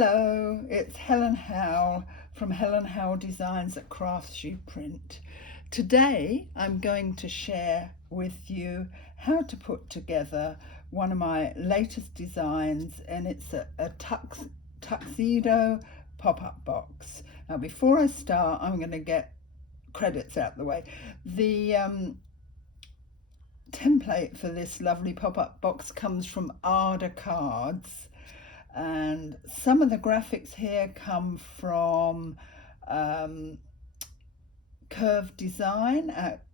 Hello, it's Helen Howell from Helen Howell Designs at Craftshoe Print. Today I'm going to share with you how to put together one of my latest designs, and it's a tuxedo pop-up box. Now before I start, I'm going to get credits out the way. The template for this lovely pop-up box comes from Arda Cards, and some of the graphics here come from Curve Design at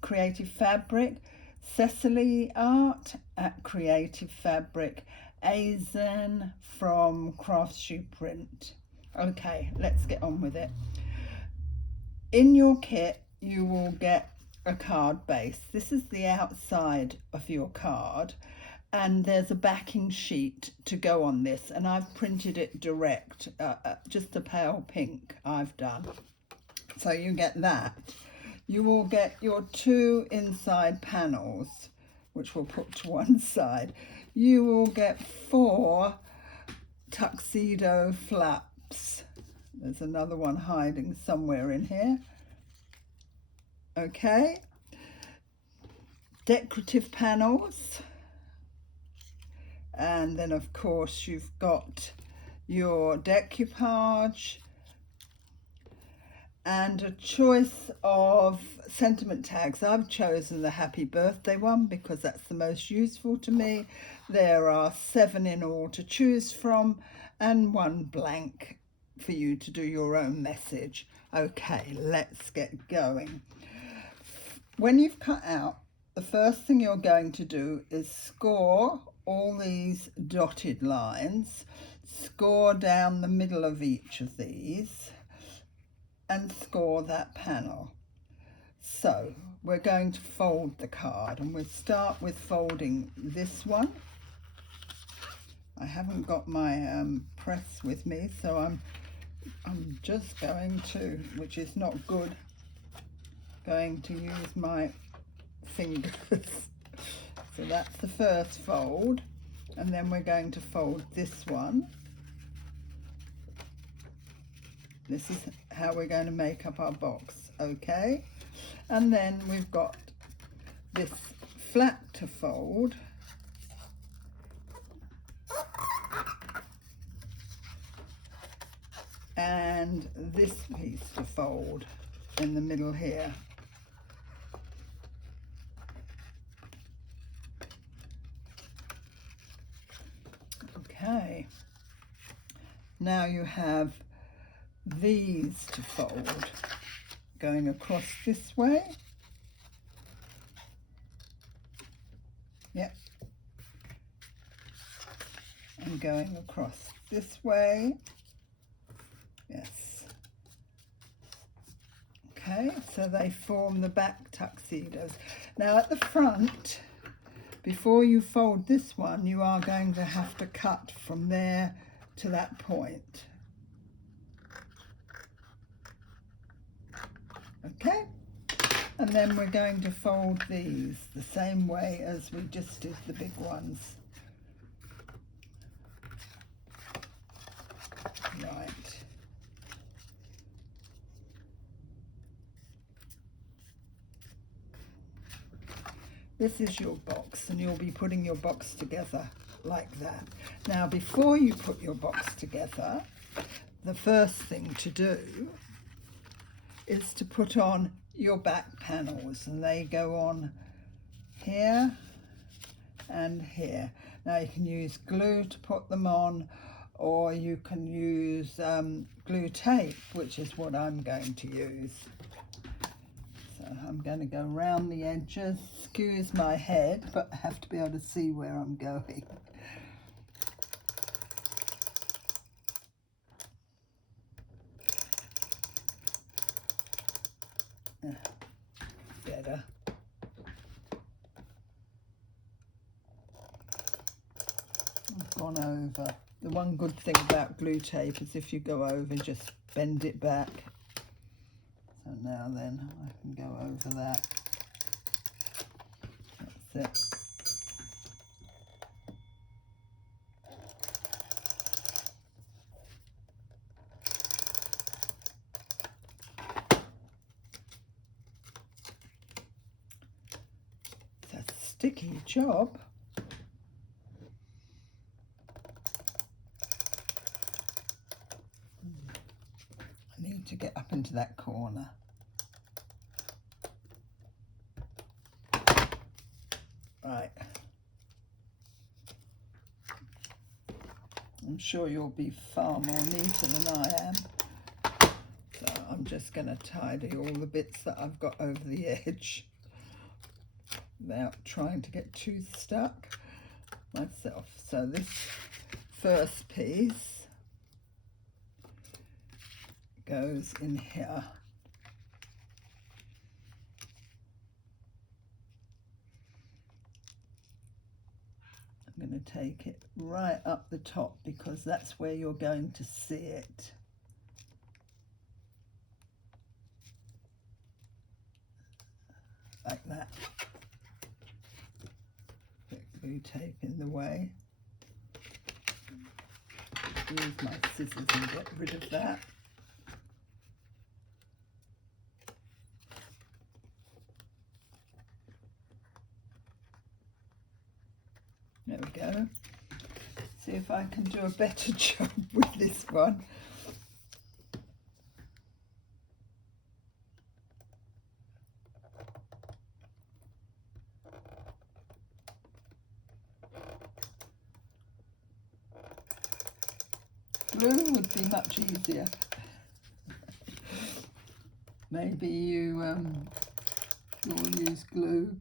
Creative Fabric, Cecily Art at Creative Fabric, Azen from Craftshoe Print. Okay, let's get on with it. In your kit you will get a card base. This is the outside of your card, and there's a backing sheet to go on this, and I've printed it direct, just a pale pink I've done. So you get that. You will get your two inside panels, which we'll put to one side. You will get 4 tuxedo flaps. There's another one hiding somewhere in here. Okay. Decorative panels. And then of course you've got your decoupage and a choice of sentiment tags. I've chosen the happy birthday one because that's the most useful to me. There are 7 in all to choose from and 1 blank for you to do your own message. Okay, let's get going. When you've cut out, the first thing you're going to do is score all these dotted lines, score down the middle of each of these and score that panel. So we're going to fold the card, and we'll start with folding this one. I haven't got my press with me, so I'm just going to, which is not good, going to use my fingers. So that's the first fold, and then we're going to fold this one. This is how we're going to make up our box, okay? And then we've got this flap to fold. And this piece to fold in the middle here. Okay, now you have these to fold, going across this way. Yep. And going across this way. Yes. Okay, so they form the back tuxedos. Now at the front, before you fold this one, you are going to have to cut from there to that point. Okay, and then we're going to fold these the same way as we just did the big ones. Right. This is your box, and you'll be putting your box together like that. Now, before you put your box together, the first thing to do is to put on your back panels, and they go on here and here. Now you can use glue to put them on, or you can use glue tape, which is what I'm going to use. So I'm going to go around the edges. Excuse my head, but I have to be able to see where I'm going. Better. I've gone over. The one good thing about glue tape is if you go over, just bend it back. So now then, I can go over that. That's it. sticky job. I need to get up into that corner. Right. I'm sure you'll be far more neater than I am. So I'm just going to tidy all the bits that I've got over the edge without trying to get too stuck myself. So this first piece goes in here. I'm going to take it right up the top because that's where you're going to see it. Like that. Put glue tape in the way. Use my scissors and get rid of that. There we go. See if I can do a better job with this one. Glue would be much easier. Maybe you'll use glue.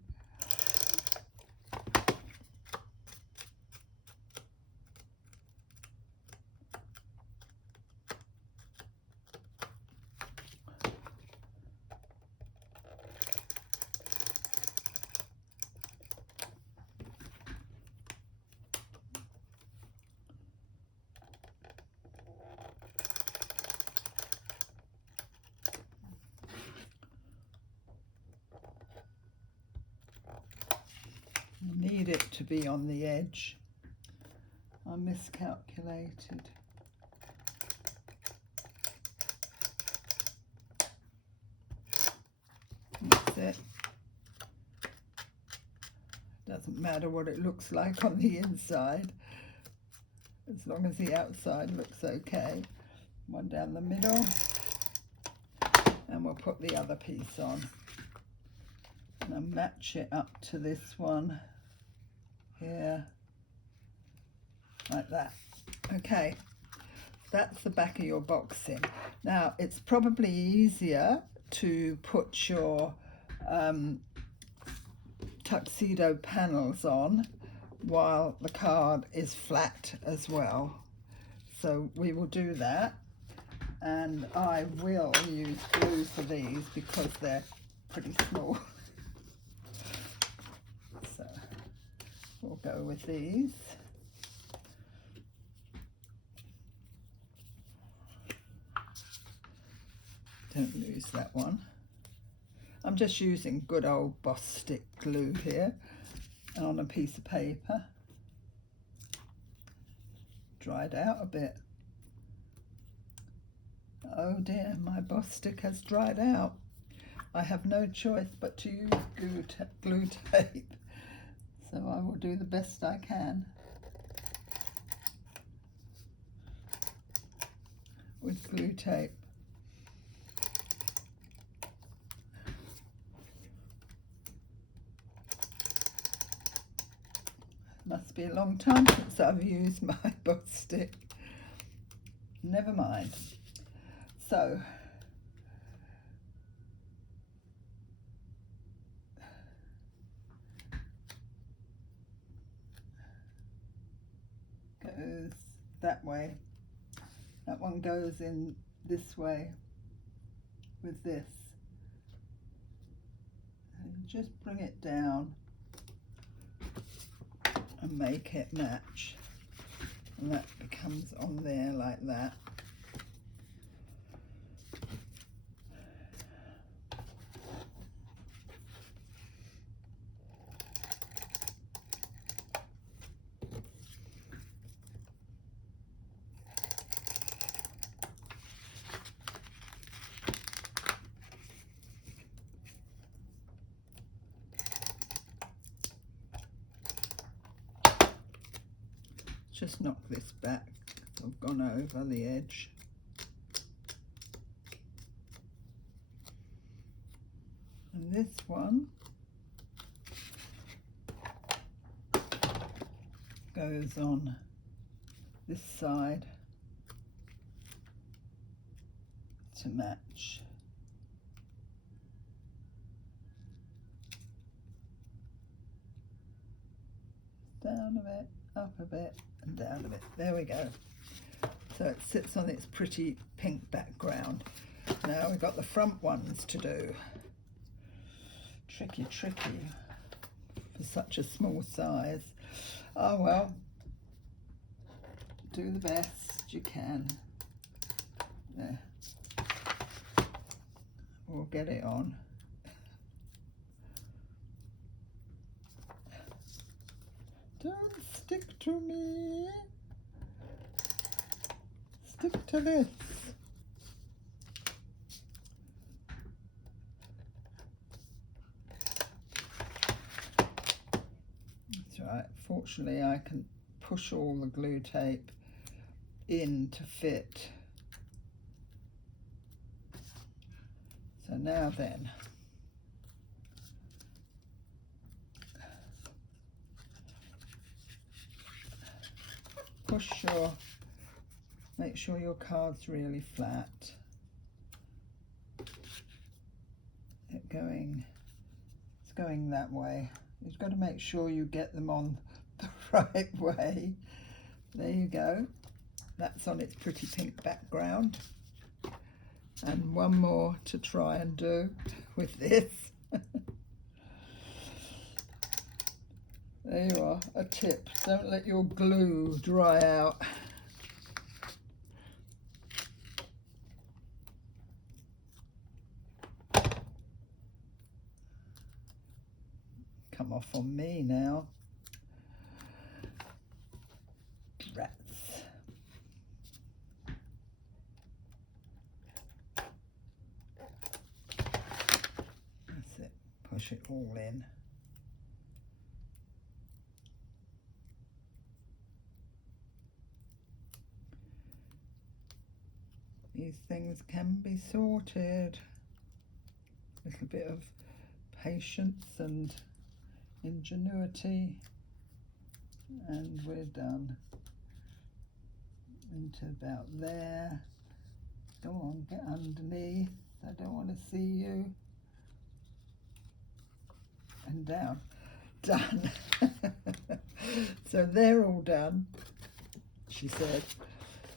You need it to be on the edge. I miscalculated. That's it. Doesn't matter what it looks like on the inside, as long as the outside looks okay. One down the middle, and we'll put the other piece on. And I'll match it up to this one here, like that. Okay, that's the back of your box in. Now, it's probably easier to put your tuxedo panels on while the card is flat as well. So we will do that, and I will use glue for these because they're pretty small. So we'll go with these. Don't lose that one. I'm just using good old Boss stick glue here on a piece of paper. Dried out a bit. Oh dear, my Boss stick has dried out. I have no choice but to use glue tape. So I will do the best I can with glue tape. Must be a long time since I've used my Boss stick. Never mind. So goes that way. That one goes in this way with this. And just bring it down and make it match. And that becomes on there like that. just knock this back. I've gone over the edge. And this one goes on this side to match. Down a bit, up a bit, and down a bit. There we go. So it sits on its pretty pink background. Now we've got the front ones to do. Tricky, tricky for such a small size. Oh well, do the best you can. There. We'll get it on. Don't stick to me. Stick to this. That's right. Fortunately, I can push all the glue tape in to fit. So now then, make sure your card's really flat. It's going that way. You've got to make sure you get them on the right way. There you go. That's on its pretty pink background. And one more to try and do with this. There you are, a tip. Don't let your glue dry out. Come off on me now. Rats. That's it. Push it all in. These things can be sorted. A little bit of patience and ingenuity, and we're done. Into about there. Go on, get underneath. I don't want to see you. And down. Done. So they're all done, she said.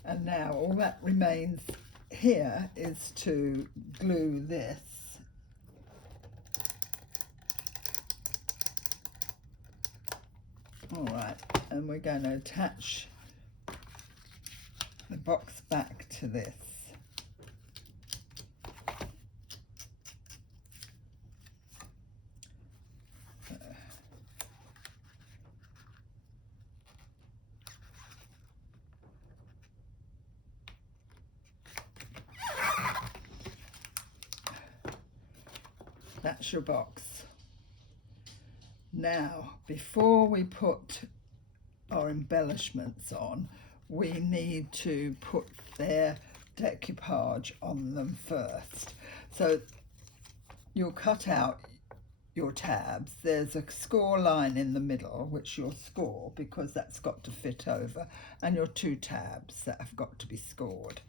And now all that remains here is to glue this. All right, and we're going to attach the box back to this. That's your box. Now, before we put our embellishments on, we need to put their decoupage on them first. So you'll cut out your tabs. There's a score line in the middle, which you'll score because that's got to fit over, and your two tabs that have got to be scored.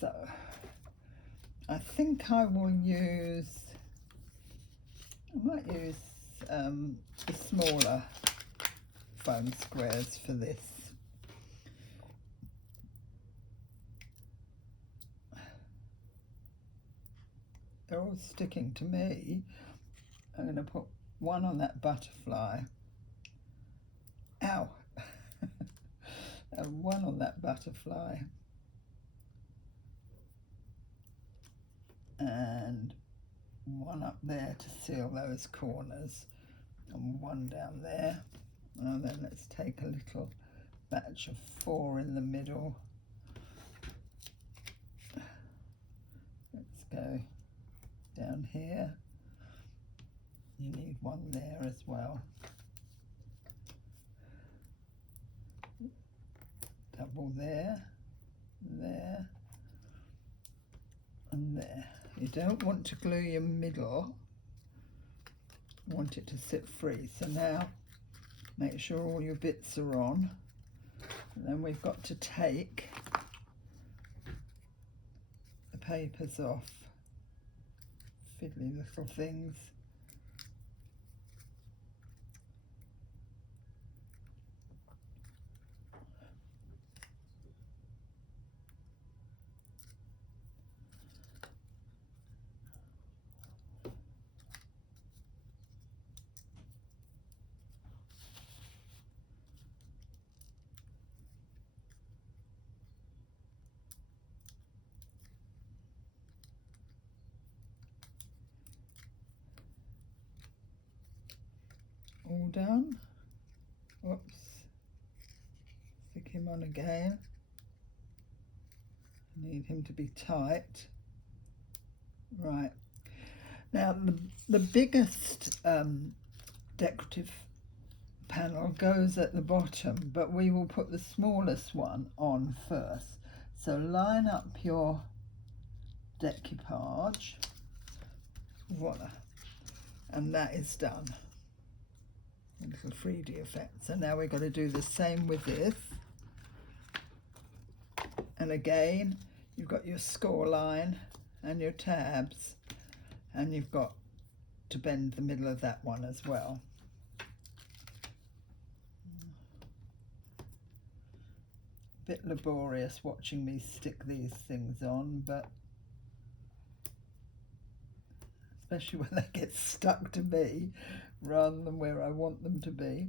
So I think I might use the smaller foam squares for this. They're all sticking to me. I'm going to put one on that butterfly. Ow! And one on that butterfly. And one up there to seal those corners. And one down there. And then let's take a little batch of 4 in the middle. Let's go down here. You need one there as well. hole there, there, and there. You don't want to glue your middle, you want it to sit free. So now make sure all your bits are on, and then we've got to take the papers off, fiddly little things. All done. Whoops. Stick him on again. Need him to be tight. Right. Now the biggest decorative panel goes at the bottom, but we will put the smallest one on first. So line up your decoupage. Voila. And that is done. A little 3D effect. So now we've got to do the same with this. And again, you've got your score line and your tabs, and you've got to bend the middle of that one as well. A bit laborious watching me stick these things on, but especially when they get stuck to me rather than where I want them to be.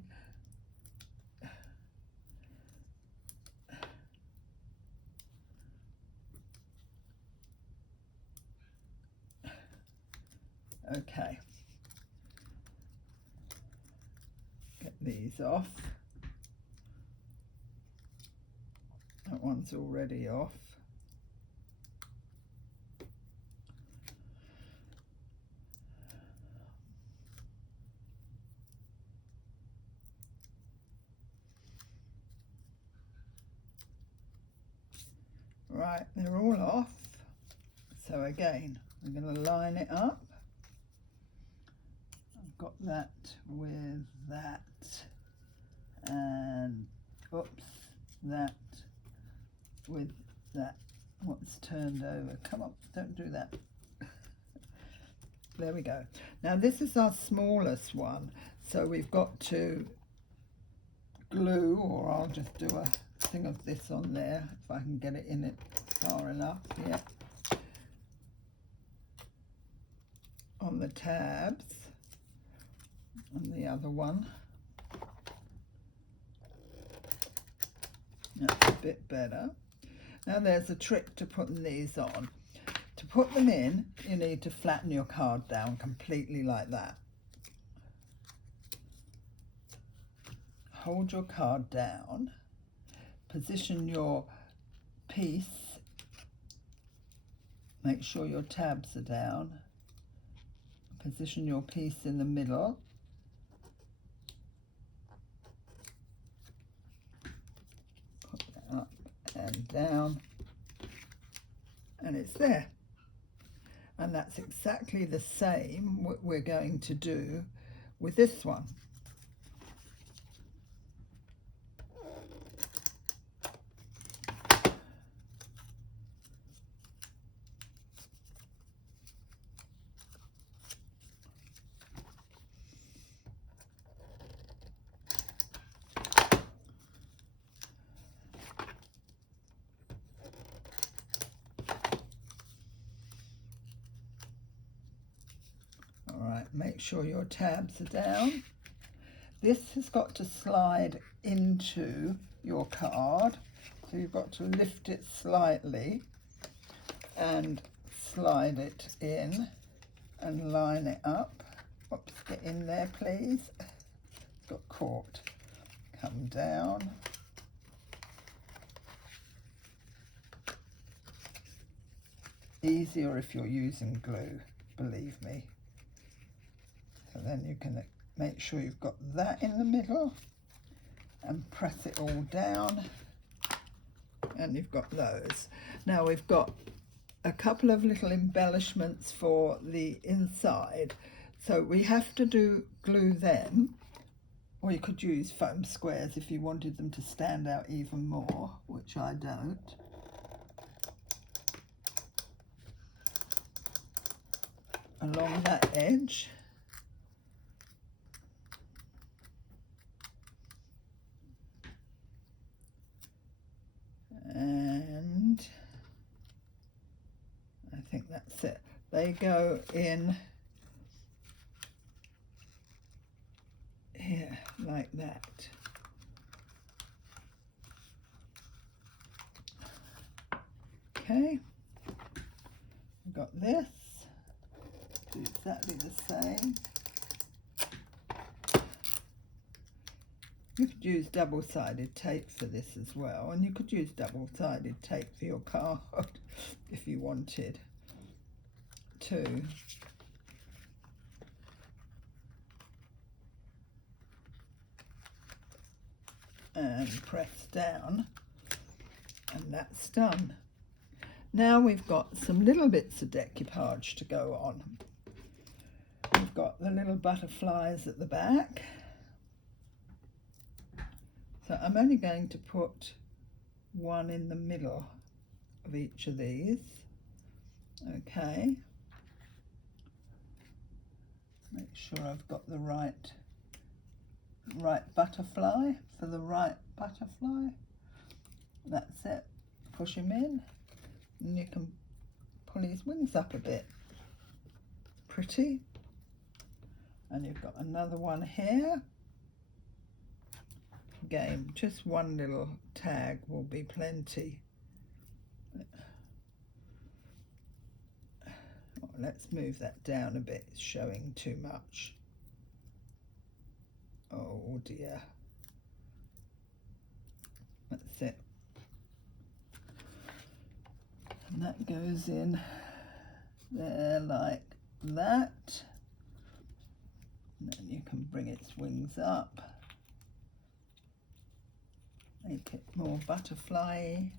Okay, get these off. That one's already off. Right, they're all off. So again, we're going to line it up. I've got that with that, and oops, that with that. What's turned over? Come on, don't do that. There we go. Now this is our smallest one, so we've got to glue, or I'll just do a thing of this on there if I can get it in it far enough. Yeah, on the tabs, and the other one. That's a bit better. Now there's a trick to putting these on. To put them in, you need to flatten your card down completely like that. Hold your card down, position your piece, make sure your tabs are down, position your piece in the middle, put that up and down, and it's there. And that's exactly the same what we're going to do with this one. Make sure your tabs are down. This has got to slide into your card, so you've got to lift it slightly and slide it in and line it up. Oops, get in there please. Got caught. Come down. Easier if you're using glue, believe me. So then you can make sure you've got that in the middle and press it all down and you've got those. Now we've got a couple of little embellishments for the inside, so we have to glue them, or you could use foam squares if you wanted them to stand out even more, which I don't. Along that edge. And I think that's it. They go in here like that. Okay, I've got this. Do exactly the same. You could use double-sided tape for this as well, and you could use double-sided tape for your card if you wanted to. And press down, and that's done. Now we've got some little bits of decoupage to go on. We've got the little butterflies at the back. So I'm only going to put one in the middle of each of these. Okay. Make sure I've got the right butterfly for the right butterfly. That's it. Push him in, and you can pull his wings up a bit. Pretty. And you've got another one here. Again, just one little tag will be plenty. Oh, let's move that down a bit, it's showing too much. Oh dear. That's it. And that goes in there like that. And then you can bring its wings up. Make it more butterfly-y.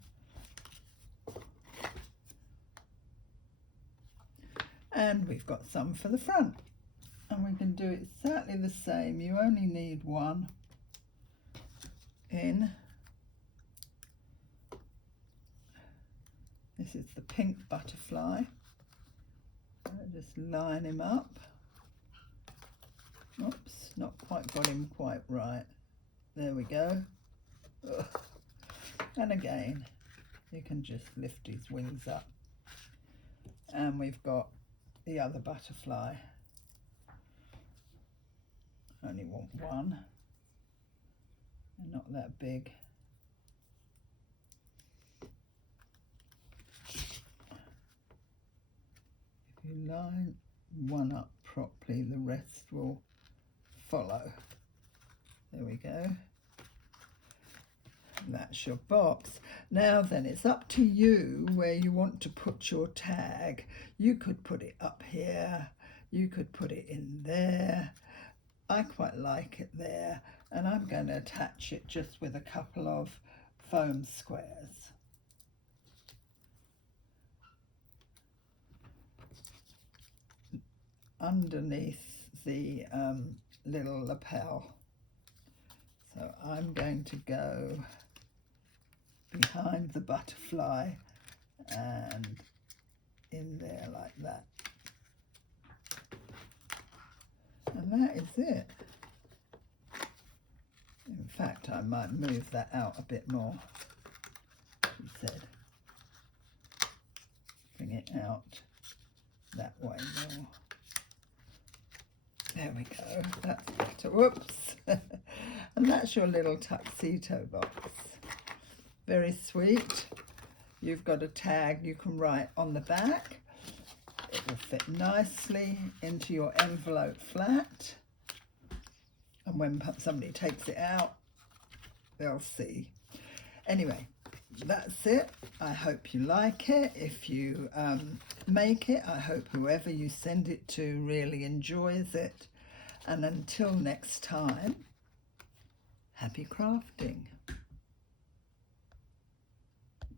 And we've got some for the front. And we can do exactly the same. You only need one in. This is the pink butterfly. I'll just line him up. Oops, not quite got him quite right. There we go. Ugh. And again, you can just lift his wings up. And we've got the other butterfly. Only want one. They're not that big. If you line one up properly, the rest will follow. There we go. That's your box. Now then, it's up to you where you want to put your tag. You could put it up here, you could put it in there. I quite like it there, and I'm going to attach it just with a couple of foam squares. Underneath the little lapel. So I'm going to go behind the butterfly and in there like that. And that is it. In fact, I might move that out a bit more, he said. Bring it out that way more. There we go, that's better. Whoops. And that's your little tuxedo box. Very sweet. You've got a tag you can write on the back. It will fit nicely into your envelope flat. And when somebody takes it out, they'll see. Anyway, that's it. I hope you like it. If you make it, I hope whoever you send it to really enjoys it. And until next time, happy crafting.